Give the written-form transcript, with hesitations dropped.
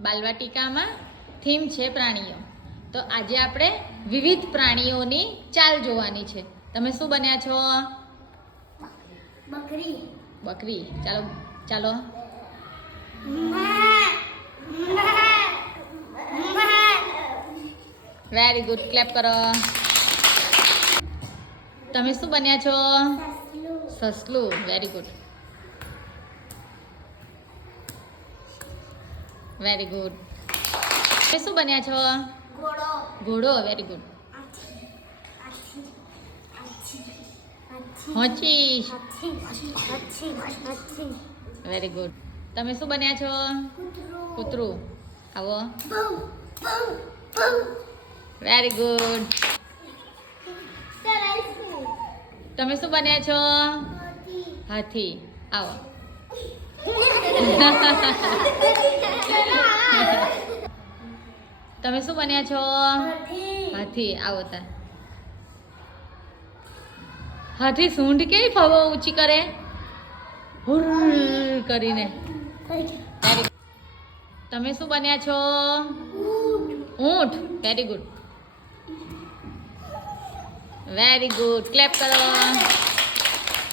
બાલવાટિકામાં theme છે પ્રાણીઓ. તો આજે આપણે વિવિધ પ્રાણીઓની ચાલ જોવાની છે. તમે શું બન્યા છો? બકરી. બકરી. ચાલો ચાલો. વેરી ગુડ, ક્લેપ કરો. તમે શું બન્યા છો? સસલું. Very good, very good. તમે શું બન્યા છો? ઘોડો. ઘોડો. Very good. હોચી. Very good. તમે શું બન્યા છો? કૂતરું. આવો. Very good. તમે શું બન્યા છો? હાથી. આવો. તમે શું બન્યા છો? હાથી. આવો તા. હાથી સૂંઢ કેવી ફવો ઊંચી કરે હુર કરીને. તમે શું બન્યા છો? ઊંટ. Very good, very good. Clap કરો.